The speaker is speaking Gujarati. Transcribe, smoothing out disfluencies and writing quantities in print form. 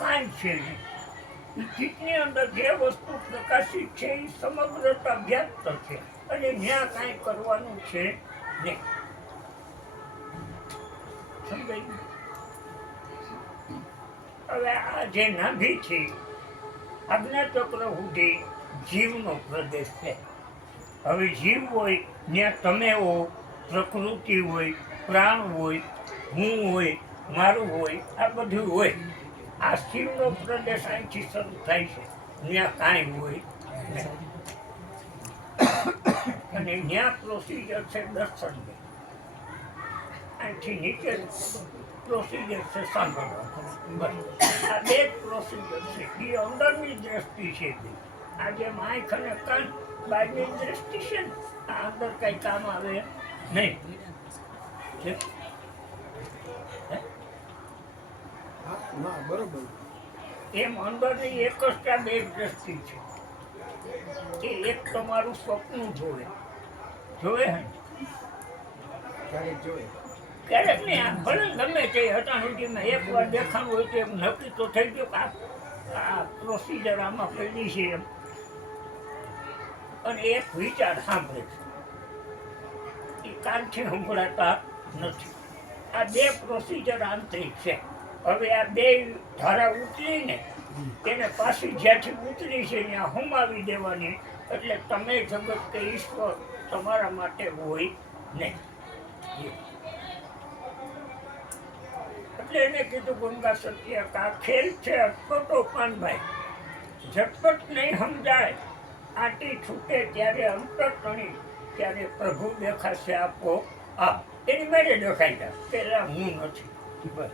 કાંઈ છે નહીં. ચિત્તની અંદર જે વસ્તુ પ્રકાશિત છે એ સમગ્રતા વ્યક્ત છે અને ત્યાં કાંઈ કરવાનું છે નહીં. સમજાય? હવે આ જે નાભી છે આજ્ઞાચક્ર સુધી જીવનો પ્રદેશ છે. હવે જીવ હોય ત્યાં તમે હો, પ્રકૃતિ હોય, પ્રાણ હોય, હું હોય, મારું હોય, આ બધું હોય. આ શિવનો પ્રદેશ અહીંથી શરૂ થાય છે, ત્યાં કાંઈ હોય નહીં. અને ત્યાં પ્રોસિજર છે દર્શનની. અહીંથી નીચે પ્રોસિજર છે સાંભળવાનું. બસ આ બે પ્રોસિજર છે. એ અંદરની દ્રષ્ટિ છે. આ જે આંખ અને કાન બહારની દ્રષ્ટિ છે ને, આ અંદર કઈ કામ આવે નહીં. એમ અંદરની એક જ ત્યાં બે દ્રષ્ટિ છે. કે એક તમારું સ્વપ્ન જોવે ક્યારેક નહીં. આ ભલે ગમે તે હતા સુધીમાં એક વાર દેખાણું હોય તો એમ નક્કી તો થઈ ગયું કે આ પ્રોસિજર આમાં પડી છે એમ. અને એક વિચાર સાંભળે છે, એ કાનથી સંભળાતા નથી. આ બે પ્રોસિજર આંતરિક છે. હવે આ બે ધારા ઉતરીને તેને પાછી જ્યાંથી ઉતરી છે ત્યાં હુમાવી દેવાની. એટલે તમે જગત કે ઈશ્વર તમારા માટે હોય નહીં. એટલે એને કીધું ગંગા સત્ય આ ખેલ છે અટપટો પાનભાઈ. ઝટપટ નહીં સમજાય. આટી છૂટે ત્યારે અંતરતણી, ત્યારે પ્રભુ દેખાશે આપો આપ. એની મેળે દેખાઈ જાય પેલા હું નથી. બસ